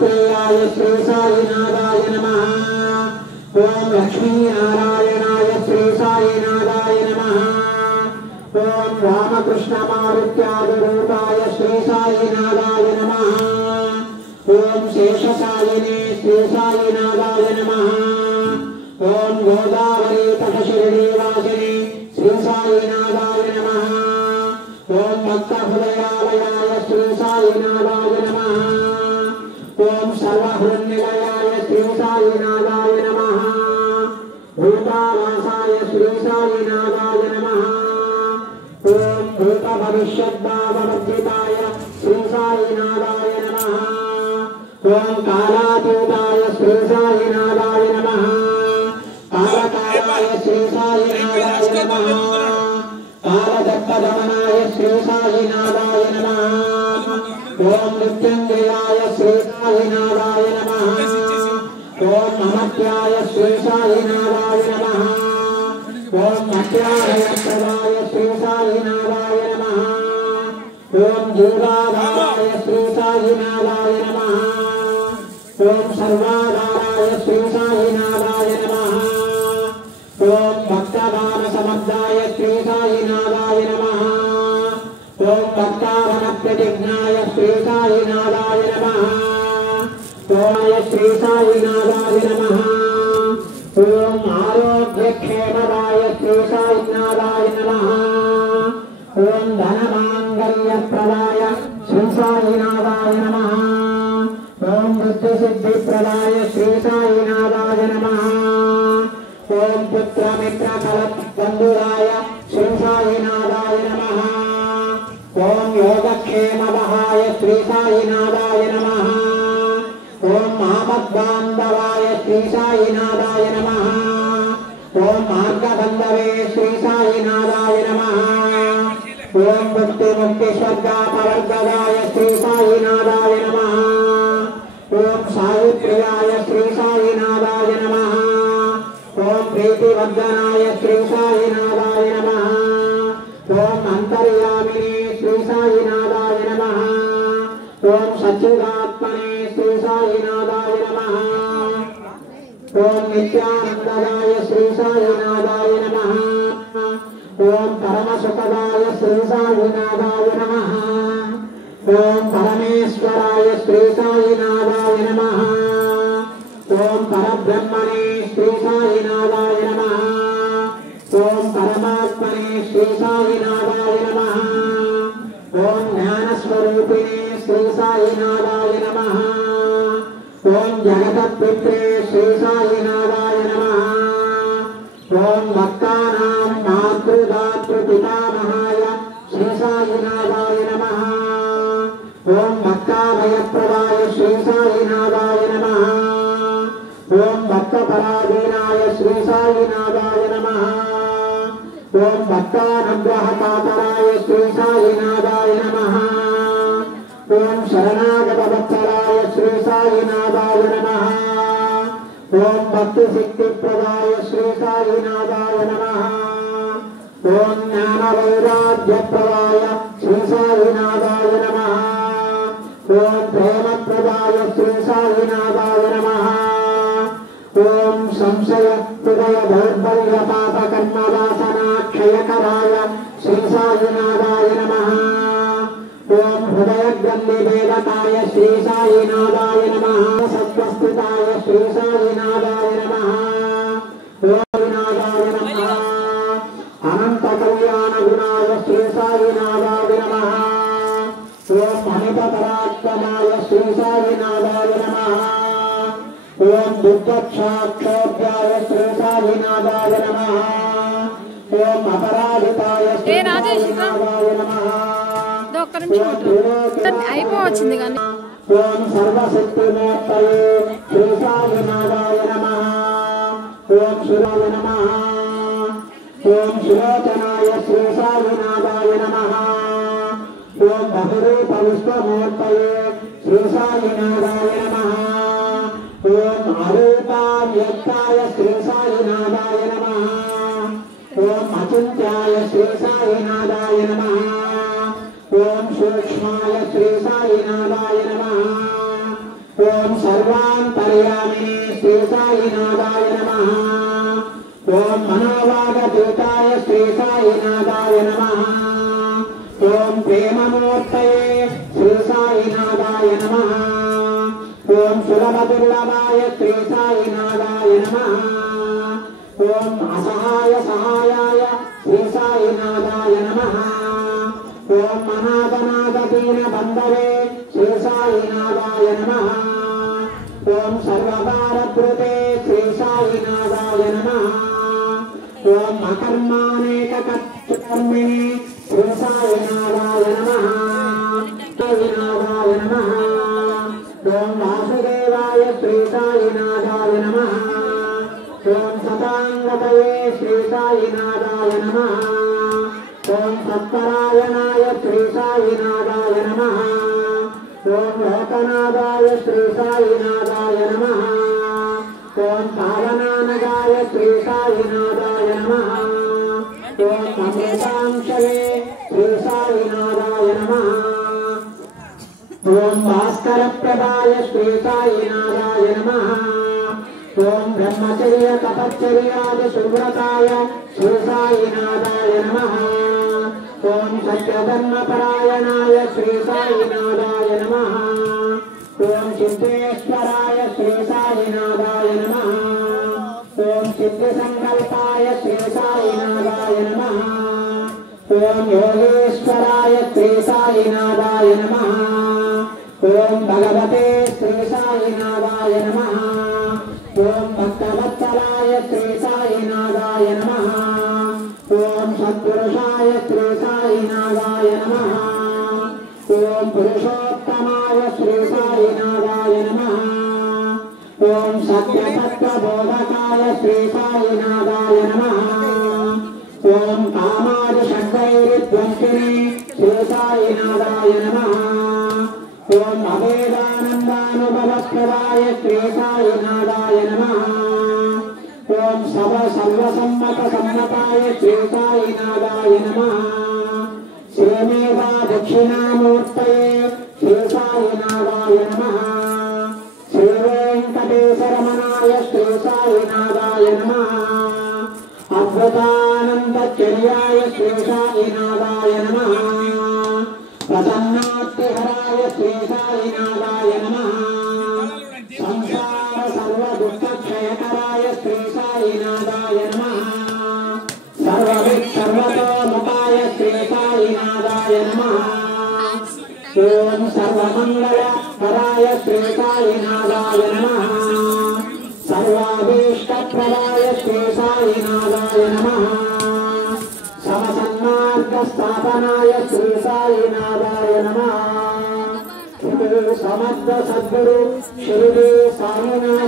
लोकप्रियाय श्री साईनाथाय नमः। ओम लक्ष्मी नारायणाय श्री साईनाथाय नमः। ओम रामकृष्ण मारुत्यादिरूपाय श्री साईनाथाय नमः। ओम शेषशालिने श्री साईनाथाय नमः। ओम गोदावरी तटशिरडीवासिने श्री साईनाथाय नमः। ओम भक्तहृदयालयाय श्री साईनाथाय नमः। ओम सर्वहृन्निलयाय श्री साईनाथाय नमः। भूतावासाय श्री साईनाथाय नमः। ओम भूतभविष्यद्भाववर्जिताय श्री साईनाथाय नमः। ओम कालातीताय श्री साईनाथाय नमः। कालकालाय श्री साईनाथाय नमः। कालदत्तदमनाय श्री साईनाथाय नमः। ओम मृत्युंजयाय श्री साईनाथाय नमः। ओम अमर्त्याय श्री साईनाथाय नमः। ओम मत्यालयप्रदाय श्री साईनाथाय नमः। ओम जीवाधाराय श्री साईनाथाय नमः। ओम सर्वाधाराय श्री साईनाथाय नमः। ओम भक्तदान समर्दाय श्री साईनाथाय नमः। ओम भक्तावन प्रतिज्ञाय श्री साईनाथाय नमः। ओम श्री साईनाथाय नमः। ओम आरोग्यक्षेमदाय श्री साईनाथाय नमः। ओम धनमांगल्यप्रदाय श्री साईनाथाय नमः। ओम बुद्धिसिद्धिप्रदाय श्री साईनाथाय नमः। ओम पुत्रमित्रफलबन्धुराय श्री साईनाथाय नमः। ओम योगक्षेमवहाय श्री साईनाथाय नमः। ओम आपद्बान्धवाय श्री साईनाथाय नमः। ओम मार्गबन्धवे श्री साईनाथाय नमः। ओम मुक्तिस्वर्गापवर्गदाय श्री साईनाथाय नमः। ओम सावित्र्याय श्री साईनाथाय नमः। ओम प्रीतिवर्धनाय श्री साईनाथाय नमः। ओम अंतर्यामिने श्री साईनाथाय नमः। ओम सच्चिदात्मने श्री साईनाथाय नमः। ओम नित्यानंददाय श्री साईनाथाय नमः। ओम परमसुखदाय श्री साईनाथाय नमः। ओम परमेश्वराय श्री साईनाथाय नमः। ओम परब्रह्मणे श्री साईनाथाय नमः। ओम परमात्मने श्री साईनाथाय नमः। ओम ज्ञानस्वरूपिणे श्री साईनाथाय नमः। ओम जगतपित्रे श्री साईनाथाय नमः। ओम भक्तानां मातृदातृपितामहाय श्री साईनाथाय नमः। ओम भक्ताभयप्रदाय श्री साईनाथाय नमः। ओम भक्तपराधीनाय श्री साईनाथाय नमः। ओम भक्तानुग्रहपातराय श्री साईनाथाय नमः। ओम शरणागतवत्सलाय श्री साईनाथाय नमः। ओम भक्तिसिद्धिप्रदाय श्री साईनाथाय नमः। ओम ज्ञानवैराग्यप्रदाय श्री साईनाथाय नमः। ओम प्रेमप्रदाय श्री साईनाथाय नमः। ओम संशय हृदय दौर्बल्य पाप कर्मवासनाक्षयकराय श्री साईनाथाय नमः। ओम हृदयग्रन्थिभेदकाय श्री साईनाथाय नमः। सत्वस्थिताय श्री साईनाथाय नमः। ओम नाथाय नमः। अनंत कल्याण गुणाय श्री साईनाथाय नमः। ओम अमितपराक्रमाय श्री साईनाथाय नमः। ओम दुर्दक्षाक्षोभ्याय श्री साईनाथाय नमः। ओम अपराधिताय श्री साईनाथाय नमः। అయిపోవచ్చింది కానీ ओम सर्वशक्तिमूर्तये श्री साईनाथाय नमः। ओम शिवाय नमः। ओम शिरोचनाय श्री साईनाथाय नमः। ओम बहुरूप विश्वमूर्तये श्री साईनाथाय नमः। ओम अरूपाव्यक्ताय श्री साईनाथाय नमः। ओम अचिन्त्याय श्री साईनाथाय नमः। ओम सूक्ष्माय श्री साईनाथाय नमः। ఓం సర్వాంతర్యామినే శ్రీ సాయినాథాయ నమః. ఓం మనోవాగతీతాయ శ్రీ సాయినాథాయ నమః. ఓం ప్రేమమూర్తయే శ్రీ సాయినాథాయ నమః. ఓం సులభదుర్లభాయ శ్రీ సాయినాథాయ నమః. ఓం అసహాయ సహాయాయ శ్రీ సాయినాథాయ నమః. ఓం అనాథనాథదీన బంధవే శ్రీ సాయినాథాయ నమః. ఓం సర్వభారభృతే శ్రీ సాయినాథాయ నమః. ఓం అకర్మానేక కర్మిణి శ్రీ సాయినాథాయ నమః. సాయినాథాయ నమః. ఓం వాసుదేవాయ శ్రీ సాయినాథాయ నమః. ఓం సతాంగతయే శ్రీ సాయినాథాయ నమః. ఓం సత్పరాయణాయ శ్రీ సాయినాథాయ నమః. ఓం లోకనాథాయ శ్రీ సాయినాథాయ నమః. ఓం పావనానగాయ శ్రీ సాయినాథాయ నమః. ఓం అమృతాంశవే శ్రీ సాయినాథాయ నమః. ఓం భాస్కరప్రదాయ శ్రీ సాయినాథాయ నమః. ఓం బ్రహ్మచర్య తపశ్చర్యాది సువ్రతాయ శ్రీ సాయినాథాయ నమః. ఓం సత్యధర్మపరాయణాయ శ్రీ సాయినాథాయ నమః. ఓం సిద్ధేశ్వరాయ శ్రీ సాయినాథాయ నమః. ఓం సిద్ధిసంకల్పాయ శ్రీ సాయినాథాయ నమః. ఓం యోగేశ్వరాయ శ్రీ సాయినాథాయ నమః. ఓం భగవతే శ్రీ సాయినాథాయ నమః. ఓం భక్తవత్సలాయ శ్రీ సాయినాథాయ నమః. ఓం సత్పురుషాయ శ్రీ సాయినాథాయ నమః. ఓం పురుషోత్తమాయ శ్రీ సాయినాథాయ నమః. ఓం సత్యసత్యబోధకాయ శ్రీ సాయినాథాయ నమః. ఓం కామాది షడ్వైరిధ్వంసిని శ్రీ సాయినాథాయ నమః. ఓం అవేదానందానుభవప్రదాయ శ్రీ సాయినాథాయ నమః. ఓం సర్వసమ్మత సమ్మతాయ శ్రీ సాయినాథాయ నమః. శ్రీమేధా దక్షిణామూర్తయే శ్రీ సాయినాథాయ నమః. శ్రీ వెంకటేశరమణాయ శ్రీ సాయినాథాయ నమః. అద్భుతానందచర్యాయ శ్రీ సాయినాథాయ నమః. ప్రసన్నాత్తిహరాయ శ్రీ సాయినాథాయ నమః. సంసార సర్వదుఃఖక్షయకరాయ శ్రీ సాయినాథాయ నమః. సర్వతోముఖాయ శ్రీ సాయినాథాయ నమః. ఓం సర్వమంగళకరాయ శ్రీ సాయినాథాయ నమః. సర్వాభీష్టప్రదాయ శ్రీ సాయినాథాయ నమః. సమసన్మార్గస్థాపనాయ శ్రీ సాయినాథాయ నమః. సమర్థ సద్గురు షిరిడి సాయినాథ్